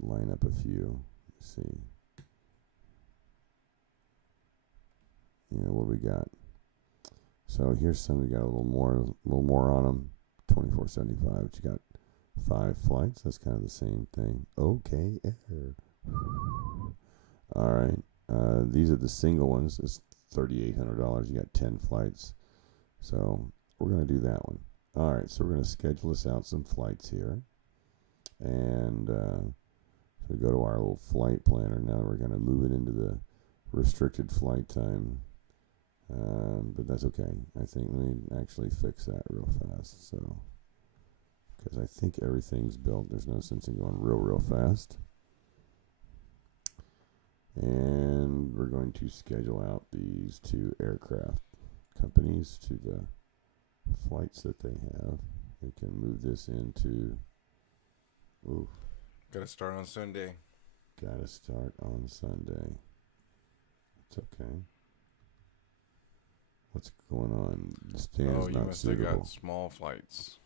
line up a few. Let's see. What we got. So here's some. We got a little more on them. 24.75. But you got 5 flights. That's kind of the same thing. Okay, air. All right. These are the single ones. It's $3,800. You got 10 flights. So we're going to do that one. All right. So we're going to schedule us out some flights here. And so we go to our little flight planner. Now we're going to move it into the restricted flight time. But that's okay. I think let me actually fix that real fast. So, because I think everything's built. There's no sense in going real fast. And we're going to schedule out these 2 aircraft companies to the flights that they have. We can move this into. Ooh. Gotta start on Sunday. Gotta start on Sunday. It's okay. What's going on? The stand's you not must suitable. have got small flights.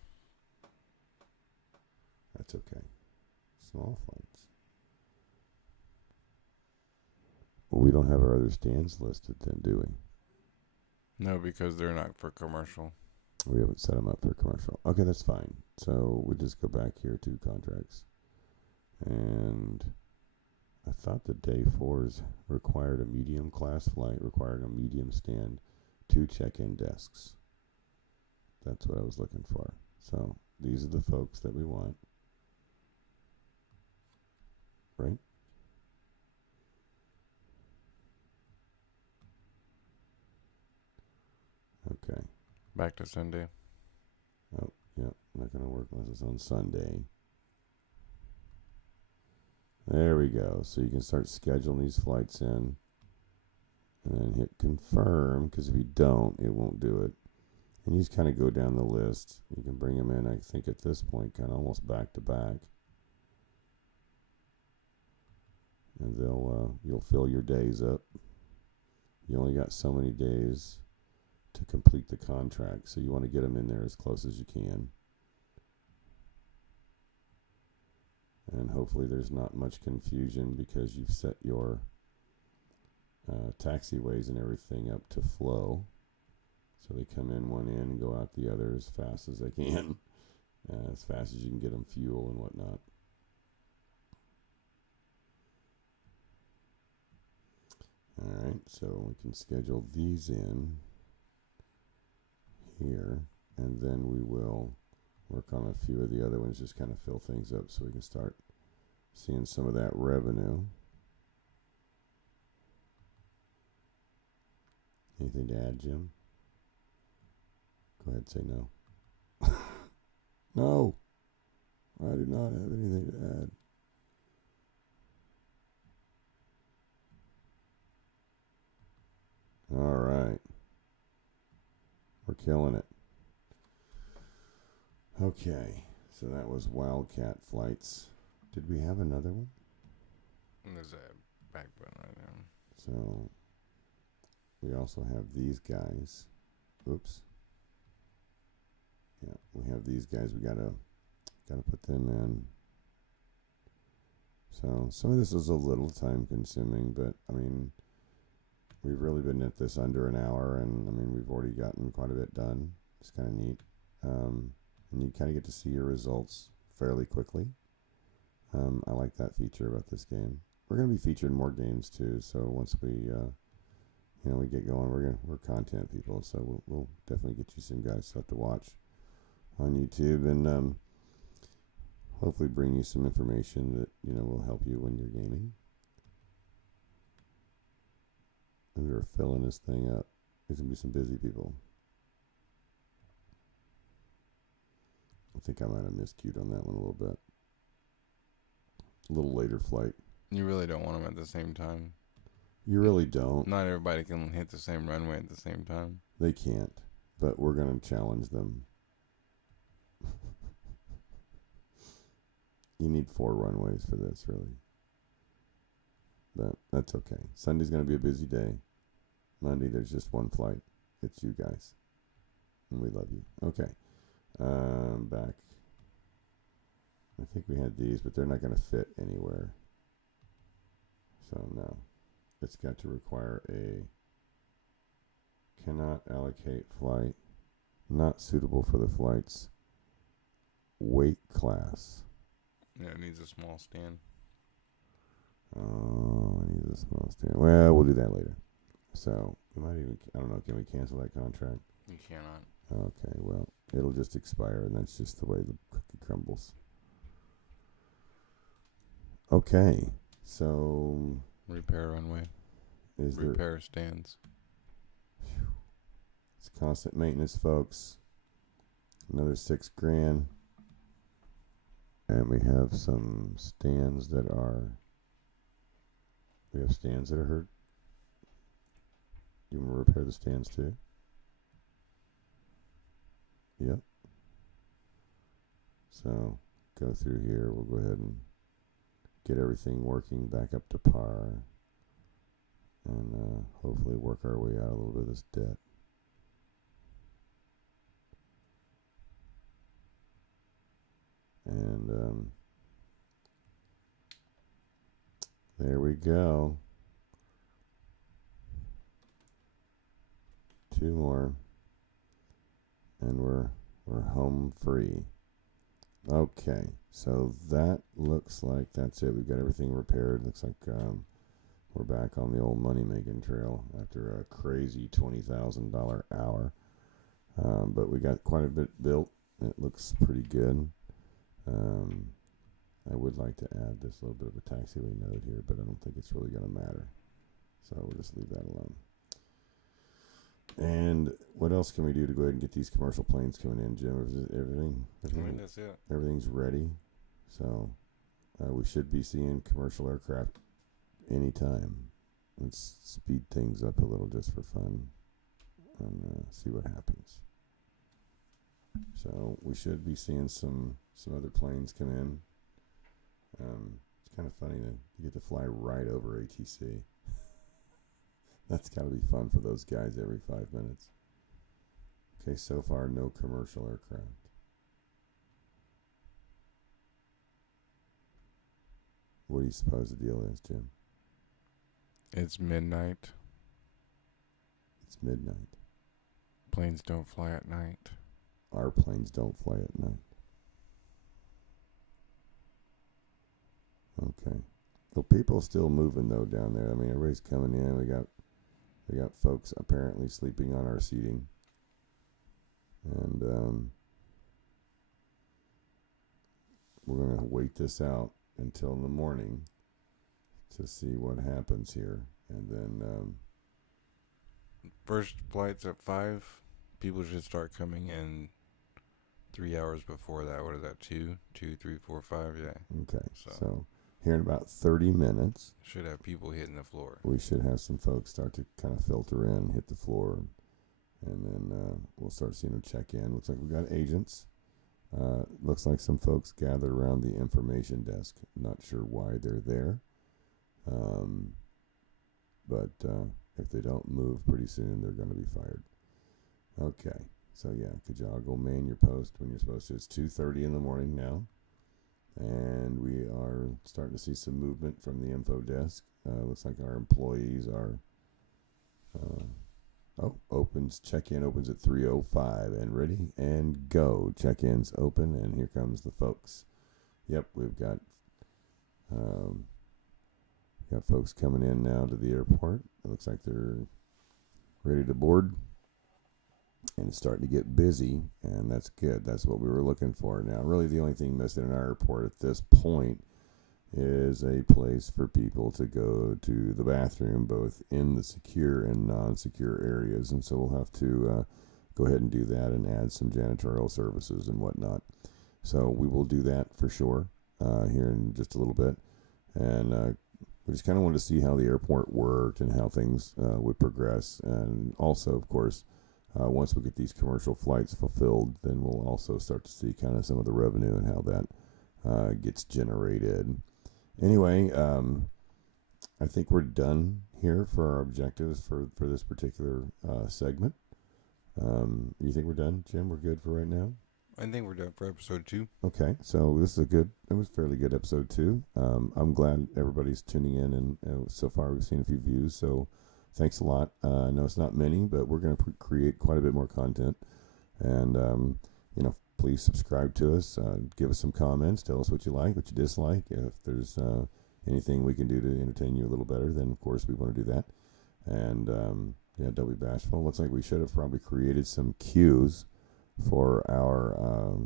That's okay. Small flights. Well, we don't have our other stands listed then, do we? No, because they're not for commercial. We haven't set them up for commercial. Okay, that's fine. So we just go back here to contracts. And I thought the day 4s required a medium class flight, requiring a medium stand, 2 check-in desks. That's what I was looking for. So these are the folks that we want. Right? Okay. Back to Sunday. Oh, yeah. Not going to work unless it's on Sunday. There we go. So you can start scheduling these flights in. And then hit confirm, because if you don't, it won't do it. And you just kind of go down the list. You can bring them in, I think, at this point, kind of almost back to back. And you'll fill your days up. You only got so many days to complete the contract, so you want to get them in there as close as you can. And hopefully there's not much confusion because you've set your taxiways and everything up to flow. So they come in one end and go out the other as fast as they can. As fast as you can get them fuel and whatnot. Alright, so we can schedule these in here. And then we will work on a few of the other ones, just kind of fill things up so we can start seeing some of that revenue. Anything to add, Jim? Go ahead and say no. No, I do not have anything to add. All right. We're killing it. Okay, so that was Wildcat Flights. Did we have another one? There's a back button right now. So we also have these guys. Oops. Yeah, we have these guys. We gotta put them in. So some of this is a little time consuming, but I mean, we've really been at this under an hour, and I mean, we've already gotten quite a bit done. It's kind of neat. and you kind of get to see your results fairly quickly. I like that feature about this game. We're going to be featuring more games too, so once we we get going, we're content people, so we'll definitely get you some guys stuff to watch on YouTube, and hopefully bring you some information that will help you when you're gaming. And we are filling this thing up. There's gonna be some busy people. I think I might have miscued on that one a little bit. A little later flight. You really don't want them at the same time. You really don't. Not everybody can hit the same runway at the same time. They can't, but we're going to challenge them. You need 4 runways for this, really. But that's okay. Sunday's going to be a busy day. Monday, there's just 1 flight. It's you guys. And we love you. Okay. Back. I think we had these, but they're not going to fit anywhere. So, no. It's got to require a cannot allocate flight, not suitable for the flight's weight class. Yeah, it needs a small stand. Oh, it needs a small stand. Well, we'll do that later. So, we might even, I don't know, can we cancel that contract? You cannot. Okay, well, it'll just expire, and that's just the way the cookie crumbles. Okay, so... Repair runway. Repair stands. It's constant maintenance, folks. Another $6,000. And we have some stands that are... We have stands that are hurt. You want to repair the stands too? Yep. So, go through here. We'll go ahead and get everything working back up to par. And hopefully work our way out a little bit of this debt. And there we go. 2 more. And we're home free. Okay, so that looks like that's it. We've got everything repaired. Looks like we're back on the old money-making trail after a crazy $20,000 hour. But we got quite a bit built. It looks pretty good. I would like to add this little bit of a taxiway node here, but I don't think it's really going to matter. So we'll just leave that alone. And what else can we do to go ahead and get these commercial planes coming in, Jim? Everything That's it. Everything's ready. So we should be seeing commercial aircraft anytime. Let's speed things up a little just for fun and see what happens. So we should be seeing some other planes come in. It's kind of funny that you get to fly right over ATC. That's got to be fun for those guys every 5 minutes. Okay, so far no commercial aircraft. What do you suppose the deal is, Jim? It's midnight. It's midnight. Planes don't fly at night. Our planes don't fly at night. Okay. Well, people are still moving though down there. I mean, everybody's coming in. We got folks apparently sleeping on our seating, and we're gonna wait this out until in the morning to see what happens here, and then first flight's at 5. People should start coming in 3 hours before that. What is that? 2, 3, 4, 5. Yeah. Okay. So here in about 30 minutes, should have people hitting the floor. We should have some folks start to kind of filter in, hit the floor, and then we'll start seeing them check in. Looks like we've got agents. Looks like some folks gathered around the information desk. Not sure why they're there. But if they don't move pretty soon, they're going to be fired. Okay. So, yeah, could y'all go man your post when you're supposed to? It's 2:30 in the morning now. And we are starting to see some movement from the info desk. Looks like our employees are Opens. Check-in opens at 3:05. And ready and go. Check-in's open, and here comes the folks. Yep, we've got folks coming in now to the airport. It looks like they're ready to board. And it's starting to get busy, and that's good. That's what we were looking for. Now, really, the only thing missing in our airport at this point is a place for people to go to the bathroom, both in the secure and non-secure areas. And so we'll have to go ahead and do that and add some janitorial services and whatnot. So we will do that for sure here in just a little bit. And we just kind of wanted to see how the airport worked and how things would progress. And also, of course, once we get these commercial flights fulfilled, then we'll also start to see kind of some of the revenue and how that gets generated. Anyway, I think we're done here for our objectives for this particular segment. You think we're done, Jim? We're good for right now? I think we're done for episode 2. Okay, so this is it was fairly good episode 2. I'm glad everybody's tuning in, and so far we've seen a few views, so thanks a lot. I know it's not many, but we're going to create quite a bit more content. And, please subscribe to us. Give us some comments. Tell us what you like, what you dislike. If there's anything we can do to entertain you a little better, then, of course, we want to do that. And, don't be bashful. Looks like we should have probably created some cues for our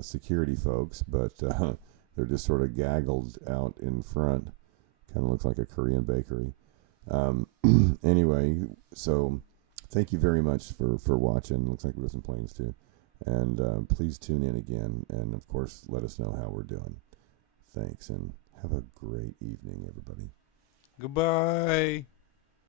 security folks, but they're just sort of gaggled out in front. Kind of looks like a Korean bakery. Anyway, so thank you very much for watching. Looks like we got some planes too. And please tune in again. And, of course, let us know how we're doing. Thanks, and have a great evening, everybody. Goodbye.